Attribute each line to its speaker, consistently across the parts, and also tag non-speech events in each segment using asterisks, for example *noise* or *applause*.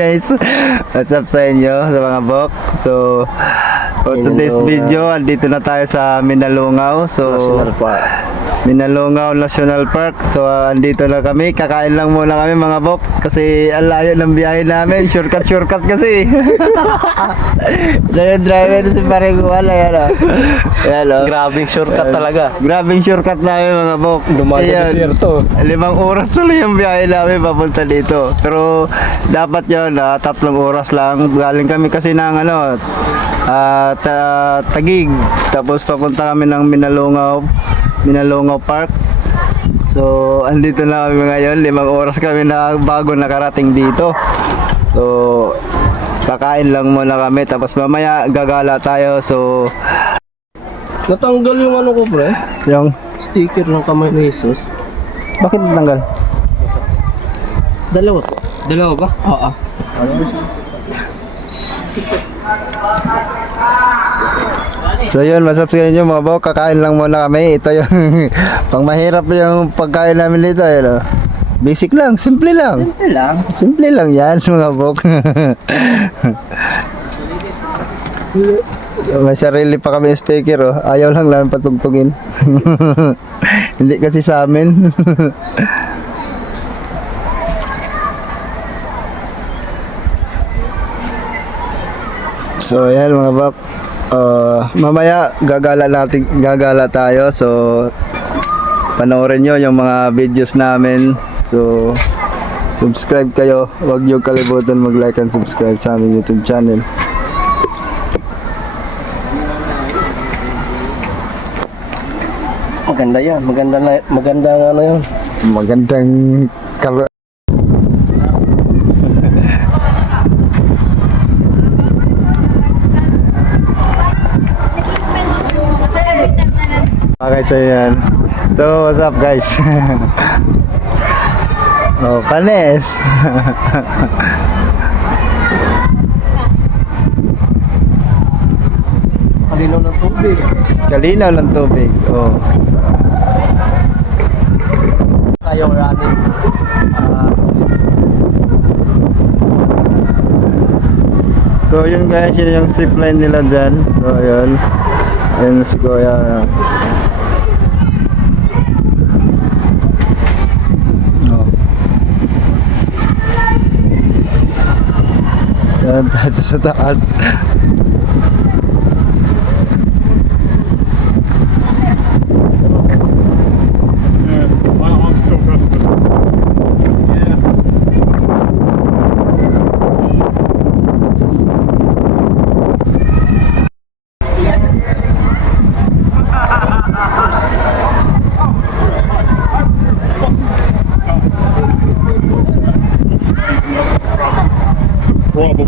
Speaker 1: Guys, what's up sa inyo sa mga bok? So, for today's video, andito na tayo sa Minalungaw. So,
Speaker 2: National Park.
Speaker 1: Minalungaw National Park. So, uh, andito na kami. Kakain lang muna kami mga bok kasi ang layo ng biyahe namin. Shortcut, shortcut kasi. *laughs*
Speaker 2: So yung driver si ay ano.
Speaker 1: Yan o.
Speaker 3: Grabing shortcut talaga.
Speaker 1: Grabing shortcut namin mga bok.
Speaker 3: Dumaan sa
Speaker 1: Kaya,
Speaker 3: desierto.
Speaker 1: Limang oras tuloy yung biyahe namin papunta dito. Pero dapat yun, ah, tatlong oras lang. Galing kami kasi ng ano, ah, ta- Tagig. Tapos papunta kami ng Minalungaw, Minalungaw Park. So, andito na kami ngayon. Limang oras kami na bago nakarating dito. So, kakain lang muna kami. Tapos mamaya gagala tayo. So,
Speaker 3: Natanggal yung ano ko, pre.
Speaker 1: yung...
Speaker 3: Sticker ng kamay ni Jesus.
Speaker 1: Bakit natanggal?
Speaker 3: Dalawa to. Dalawa ba? Oo. *laughs*
Speaker 1: So yun, masap sa inyo mga bok, kakain lang muna kami. Ito yung *laughs* pang mahirap yung pagkain namin dito. Yun, oh. Basic lang, simple lang.
Speaker 2: Simple lang.
Speaker 1: Simple lang yan *laughs* mga bok. May sarili pa kami speaker oh. Ayaw lang lang patugtugin. *laughs* Hindi kasi sa amin. so yan mga bok. Uh, mamaya gagala natin gagala tayo so panoorin nyo yung mga videos namin so subscribe kayo huwag nyo kalimutan mag like and subscribe sa aming youtube channel
Speaker 3: Maganda yan. Maganda na, maganda nga ano yun.
Speaker 1: magandang kal Okay, so yan. So, what's up guys? *laughs* oh, panes.
Speaker 3: Kalinaw ng tubig.
Speaker 1: Kalinaw ng tubig. Oh.
Speaker 3: Tayo running.
Speaker 1: So yun guys, yun yung zip line nila dyan. So yun. Ayun si Kuya. Yan tayo sa taas.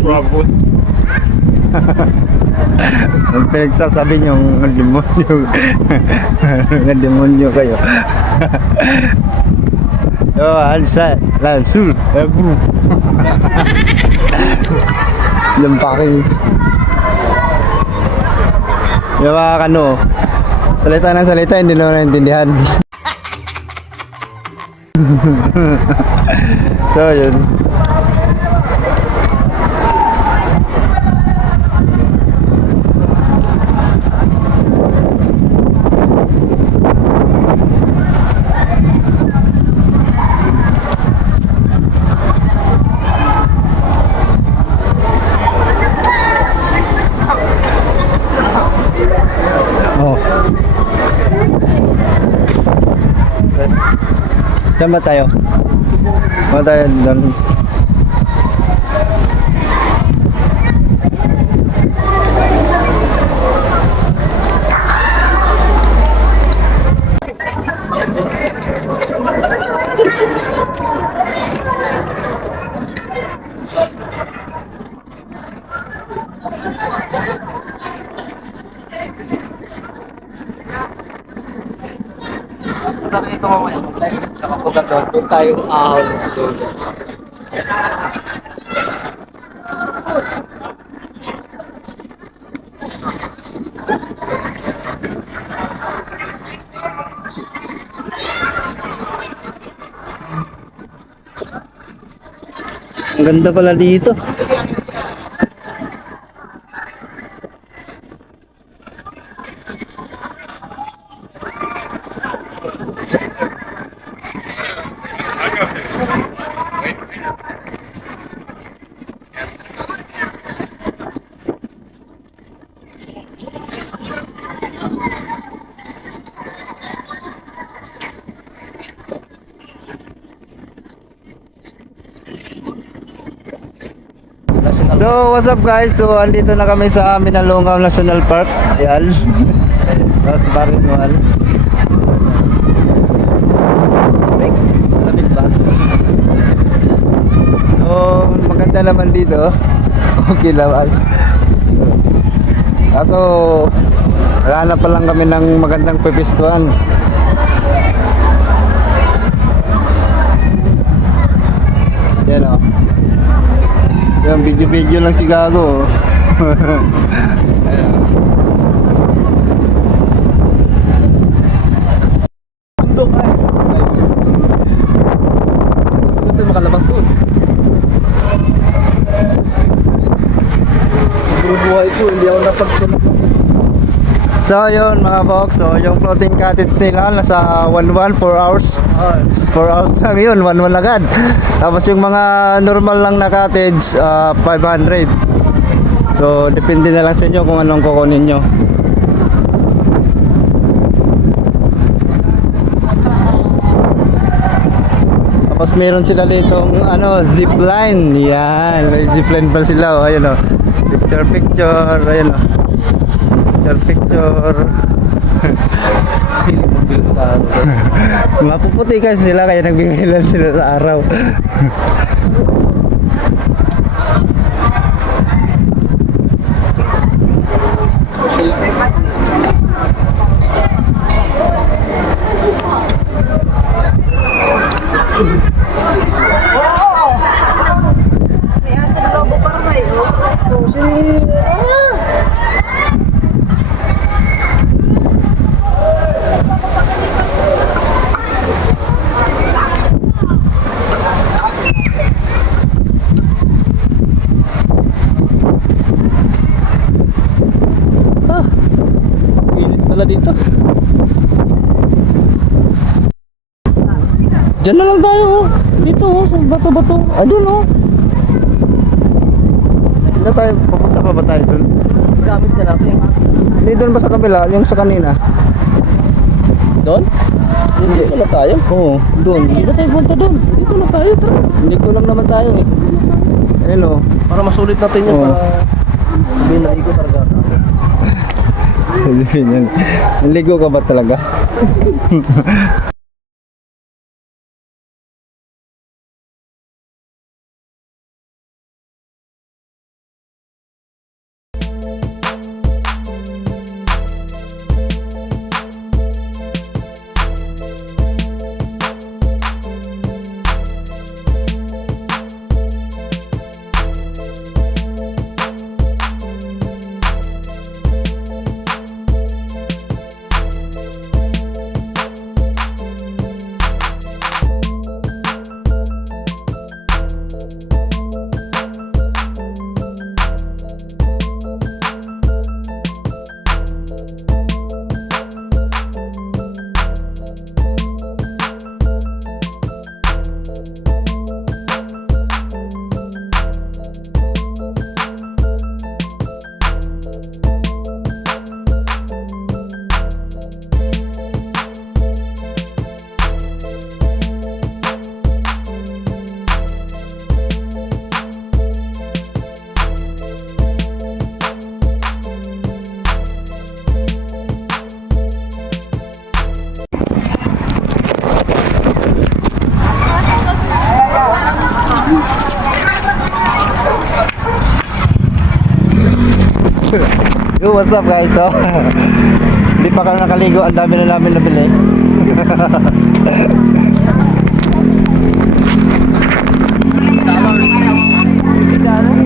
Speaker 4: Probably. *laughs*
Speaker 1: Ang pinagsasabi niyong demonyo. Nga *laughs* demonyo kayo. Yo, *laughs* alsa, lansur, agro. Lampaking. Yung mga kano, salita ng salita, hindi naman naintindihan. so, yun. Saan ba tayo? Saan tayo doon?
Speaker 3: Dito mamaya. Tsaka pagka doon, doon tayo ahon sa dulo.
Speaker 1: Ang ganda pala dito. So, what's up guys? So, andito na kami sa Minalongaw National Park. Ayan. Tapos Barinwal. Lamig? Lamig ba? So, maganda naman dito. *laughs* Okay naman. Kaso, hanap pa lang kami ng magandang pepistuan. Yan, video-video lang si Gago. *laughs* oh. Ayan. Bundok ay. Buti makalabas doon.
Speaker 3: Puro buhay ko, hindi ako napagsunod.
Speaker 1: So yun mga box, so yung floating cottage nila nasa 1-1, 4 hours. 4 hours lang yun, 1-1 agad. Tapos yung mga normal lang na cottage, ah, 500. So depende na lang sa inyo kung anong kukunin nyo. Tapos meron sila ditong ano, zipline. Yan, may zipline pa sila. Oh, ayun oh. Picture picture, ayun oh. Picture picture. *laughs* Mapuputi kasi sila kaya nagbigay lang sila sa araw. Pala dito. Diyan na lang tayo oh. Dito oh, bato-bato. Ayun oh. Dito tayo, papunta pa ba tayo dun?
Speaker 3: Gamit na natin.
Speaker 1: Hindi doon ba sa kabila, yung sa kanina?
Speaker 3: Doon? Dito na tayo.
Speaker 1: Oo, doon. Hindi na tayo punta doon.
Speaker 3: Dito na tayo. tara.
Speaker 1: Hindi ko lang naman tayo eh. Ayun oh.
Speaker 3: Para masulit natin yun.
Speaker 1: Oo.
Speaker 3: Para sabihin na iko talaga.
Speaker 1: Naligo ka ba talaga? What's up guys? So, *laughs* hindi pa kami nakaligo. Ang dami na namin nabili. *laughs*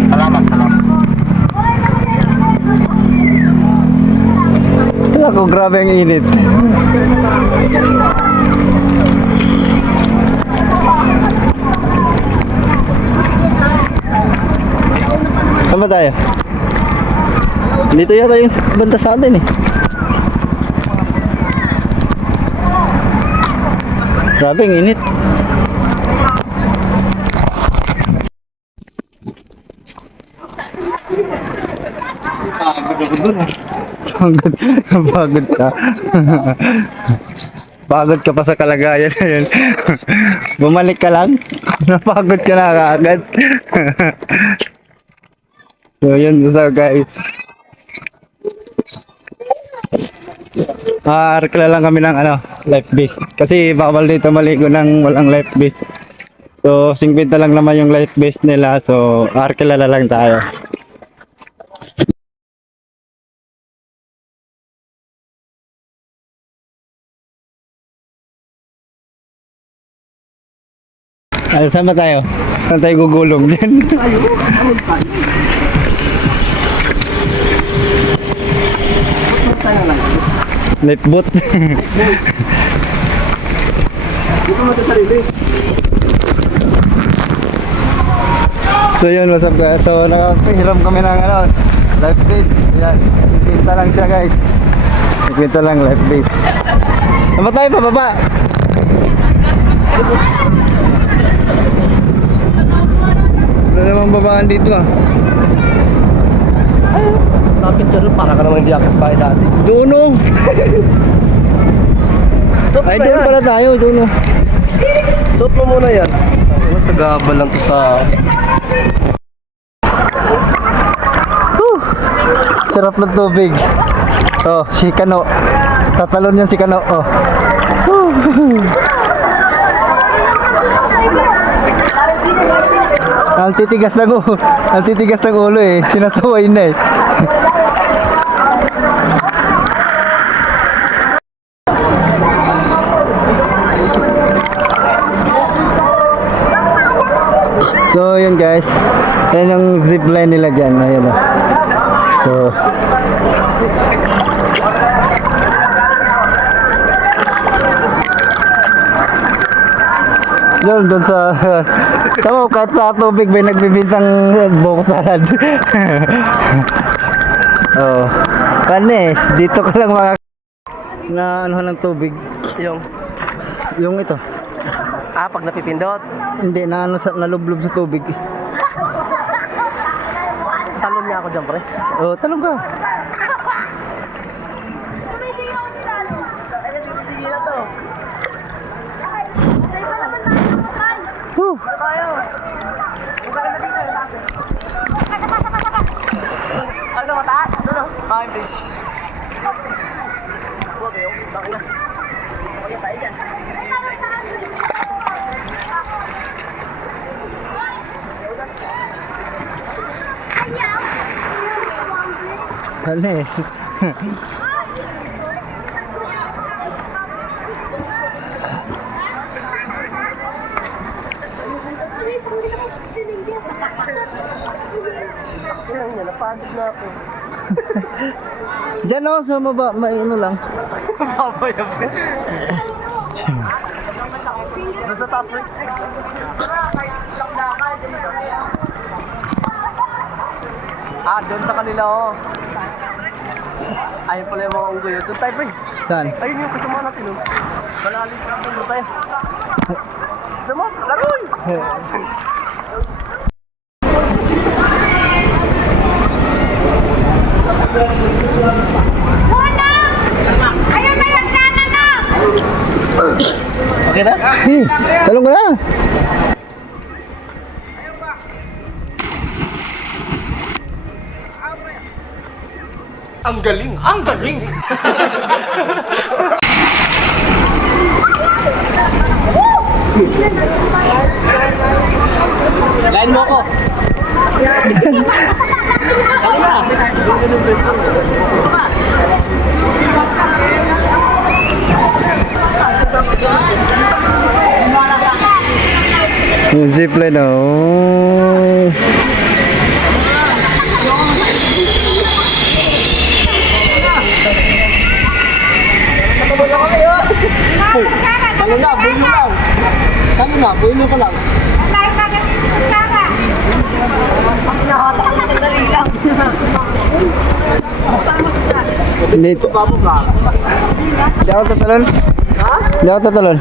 Speaker 3: Salamat, salamat.
Speaker 1: Kaya ko, grabe ang init. tayo? Dito yata yung banda sa atin eh. Grabe, ang init. Pagod, pagod ka. Pagod ka pa sa kalagayan na. Bumalik ka lang. Napagod ka na kaagad. so yun so guys. Ah, rekla lang kami ng ano, life vest. Kasi bawal dito maligo ng walang life vest. So, 50 lang naman yung life vest nila. So, arkila lang tayo. Ay, saan ba tayo? Saan gugulong *laughs* din? Lifeboat. so yun, what's up guys? So nakahiram kami ng ano, life vest. Yan, ikwinta lang siya guys. Ikwinta lang life vest. Saan ba tayo pababa? Wala namang babaan dito ah.
Speaker 3: Kapit ka rin, para ka naman hindi akit bahay dati.
Speaker 1: Doon oh.
Speaker 3: Suot
Speaker 1: Ay, doon pala tayo, doon oh.
Speaker 3: Suot mo muna yan. Mas gabal lang to sa...
Speaker 1: Sarap ng tubig. Oh, si Kano. Tatalon yan si Kano. Oh. Ang titigas ng ulo, ang titigas ng ulo eh. Sinasaway na eh. Guys. Yan yung zipline nila dyan. Ayan oh. So, doon, doon sa *laughs* Tama, kahit sa tubig may nagbibintang buko salad. *laughs* oh. Kanes, dito ka lang maka na ano ng tubig.
Speaker 3: Yung...
Speaker 1: Yung ito.
Speaker 3: Ah, pag napipindot,
Speaker 1: Hindi na ano sa nalublob sa tubig.
Speaker 3: Talon niya ako dyan, pre.
Speaker 1: Oh, talong ka. Whew.
Speaker 3: Ano, mataas? Doon, oh. Ah, hindi.
Speaker 1: Kanes.
Speaker 3: Ayun, yan, napagod na ako.
Speaker 1: Diyan ako sa maba, maino lang.
Speaker 3: Doon sa taas. Ah, doon sa kanila, oh. Ayun pala yung mga unggoy. Doon tayo, pre.
Speaker 1: Saan?
Speaker 3: Ayun yung kasama natin, oh. Malalim pa doon tayo. Sama, laroy! Okay na?
Speaker 1: Eh, talong ka na.
Speaker 3: Line mo ako.
Speaker 1: Yung zipline oh.
Speaker 3: Kano na, buhay mo ka lang. Ang lahat na kasi si Kusama. Ang
Speaker 5: nakata ka ng dali lang.
Speaker 1: Hindi
Speaker 3: ito. Babo ka.
Speaker 1: Hindi ako tatalon.
Speaker 3: Ha?
Speaker 1: Hindi ako tatalon.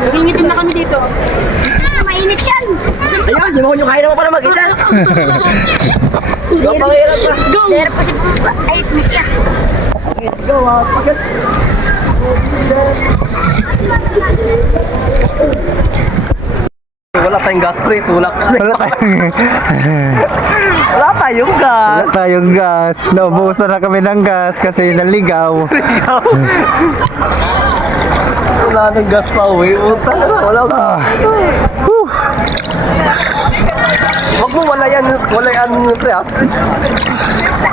Speaker 5: Anong ngitim na kami dito? Ah, mainit siya.
Speaker 3: Ayun, di mo nyo kaya naman pala mag-isa. Go, pangirap pa.
Speaker 5: Go! Pangirap pa siya. Ay, umiyak.
Speaker 3: Go, ah. Wala tayong gas pre, tulak ka. *laughs*
Speaker 1: Wala tayong,
Speaker 3: Wala tayong gas.
Speaker 1: wala tayong gas. Naubusan na kami ng gas kasi naligaw. *laughs*
Speaker 3: Wala nang gas pa uwi. Uta wala pa.
Speaker 1: Ah.
Speaker 3: Huwag mo wala yan, wala yan pre ah.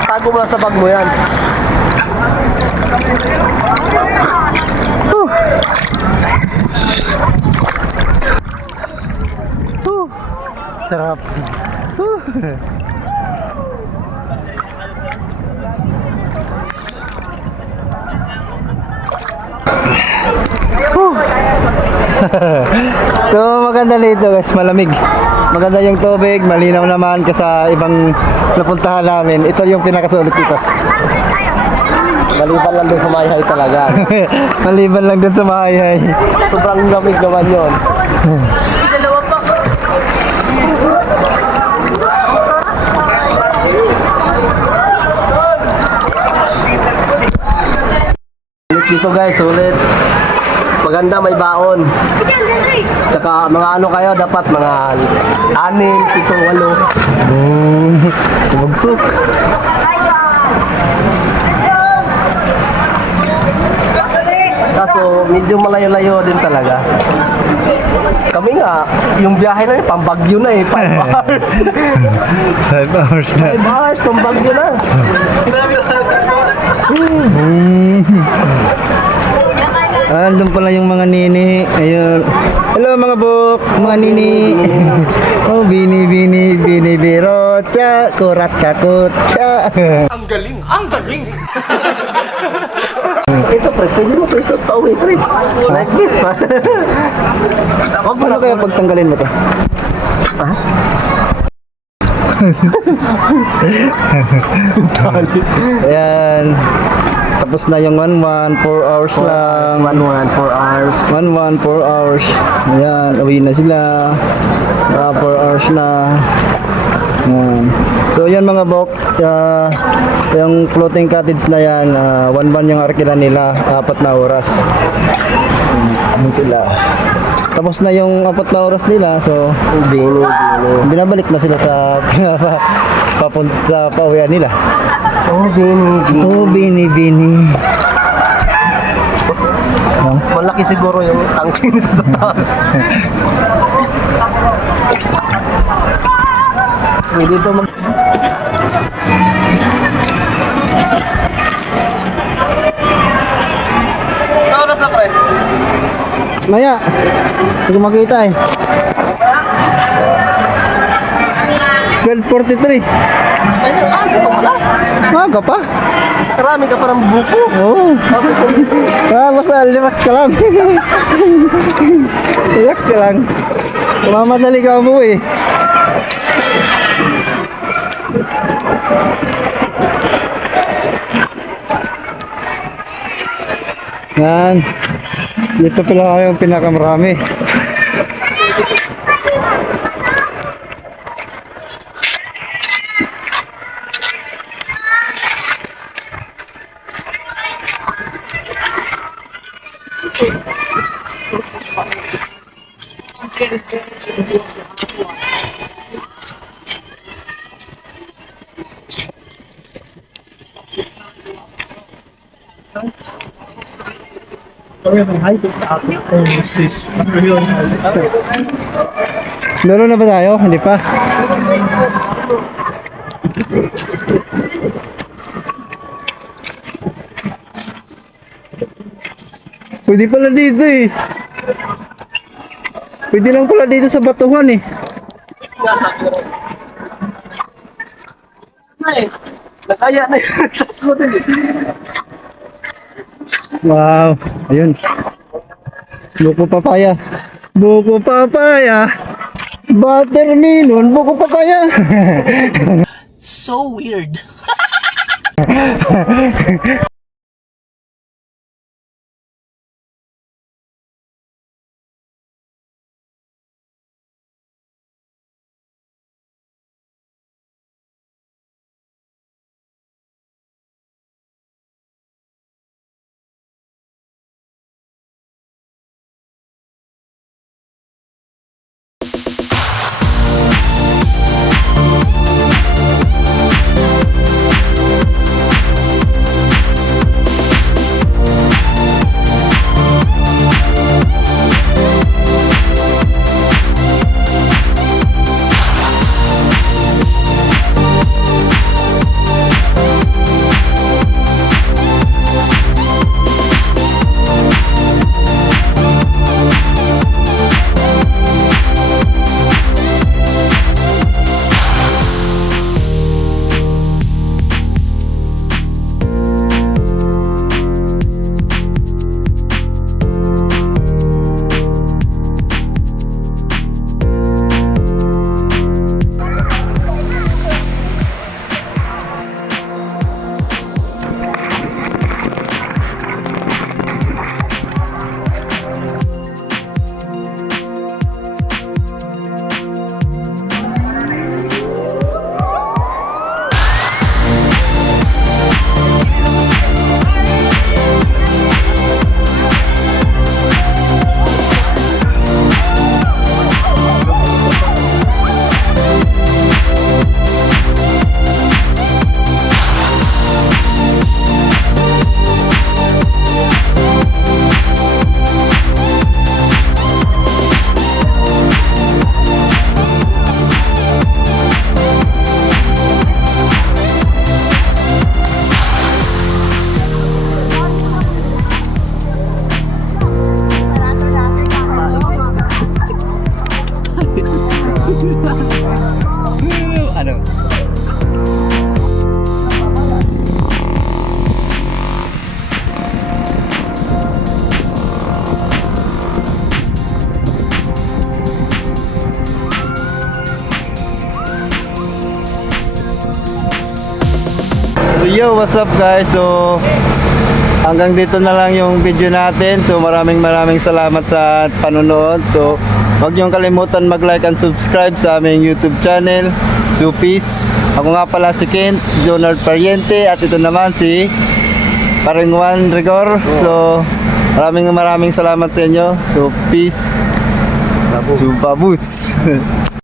Speaker 3: Tago mo sa bag mo yan.
Speaker 1: Whew. Whew. Sarap. Whew. *laughs* So maganda dito guys, malamig. Maganda yung tubig, malinaw naman kasi sa ibang napuntahan namin. Ito yung pinakasulit dito.
Speaker 3: Maliban lang doon sa mayhay talaga.
Speaker 1: Maliban lang dun sa mahay *laughs*
Speaker 3: Sobrang lamig naman yun. Ulit dito guys, ulit. Maganda may baon. Tsaka mga ano kayo, dapat mga anim, pito, walo.
Speaker 1: Mm, Bumagsok.
Speaker 3: Kaso medyo malayo-layo din talaga. Kami nga, yung biyahe namin, pambagyo na eh, 5 *laughs* hours. *laughs*
Speaker 1: 5 hours na.
Speaker 3: 5 hours, pambagyo na.
Speaker 1: Mm. *laughs* Ah, andun pala yung mga nini. Ayun. Hello mga buk, mga nini. oh, bini bini bini biro cha kurat chakut
Speaker 3: Ito pre, pwede mo ito isot pa uwi pre. Like this pa. *laughs* Huwag mo
Speaker 1: Ano
Speaker 3: na
Speaker 1: kaya pagtanggalin mo to?
Speaker 3: Ha? *laughs*
Speaker 1: Ayan. Tapos na yung 1-1, 4 hours lang.
Speaker 3: 1-1, 4 hours.
Speaker 1: 1-1, 4 hours. Ayan, uwi na sila. Ah, 4 hours na. Ayan. So yan mga bok, ah, yung floating cottage na yan, 1-1 yung arkila nila, apat na oras. Ayan sila. Tapos na yung apat na oras nila, so
Speaker 3: Bini, bini.
Speaker 1: binabalik na sila sa *laughs* papunta sa pauwian nila.
Speaker 3: Oh, bini, bini.
Speaker 1: Oh, bini bini.
Speaker 3: Malaki siguro yung tangke nito sa taas. *laughs* Pwede ito mag... Sa oras na pre?
Speaker 1: Maya, hindi ko makita eh. 12.43. Maga pa.
Speaker 3: Marami ka pa ng buko.
Speaker 1: Oo. Ah, basta relax ka lang. *laughs* relax ka lang. Mamadali ka mo eh. Yan. Dito pala yung pinakamarami. Laro na ba tayo? Hindi pa. Pwede pala dito eh. Pwede lang pala dito sa batuhan eh.
Speaker 3: Ay, nakaya na yun.
Speaker 1: Wow. Ayun. Buko papaya. Buko papaya. Watermelon. Buko papaya. *laughs*
Speaker 6: so weird. *laughs*
Speaker 1: So yo, what's up guys? So hanggang dito na lang yung video natin. So maraming maraming salamat sa panonood. So huwag niyong kalimutan mag-like and subscribe sa aming YouTube channel. So peace. Ako nga pala si Kent, Jonard Pariente at ito naman si Paring Juan Rigor. So maraming maraming salamat sa inyo. So peace. So babus. *laughs*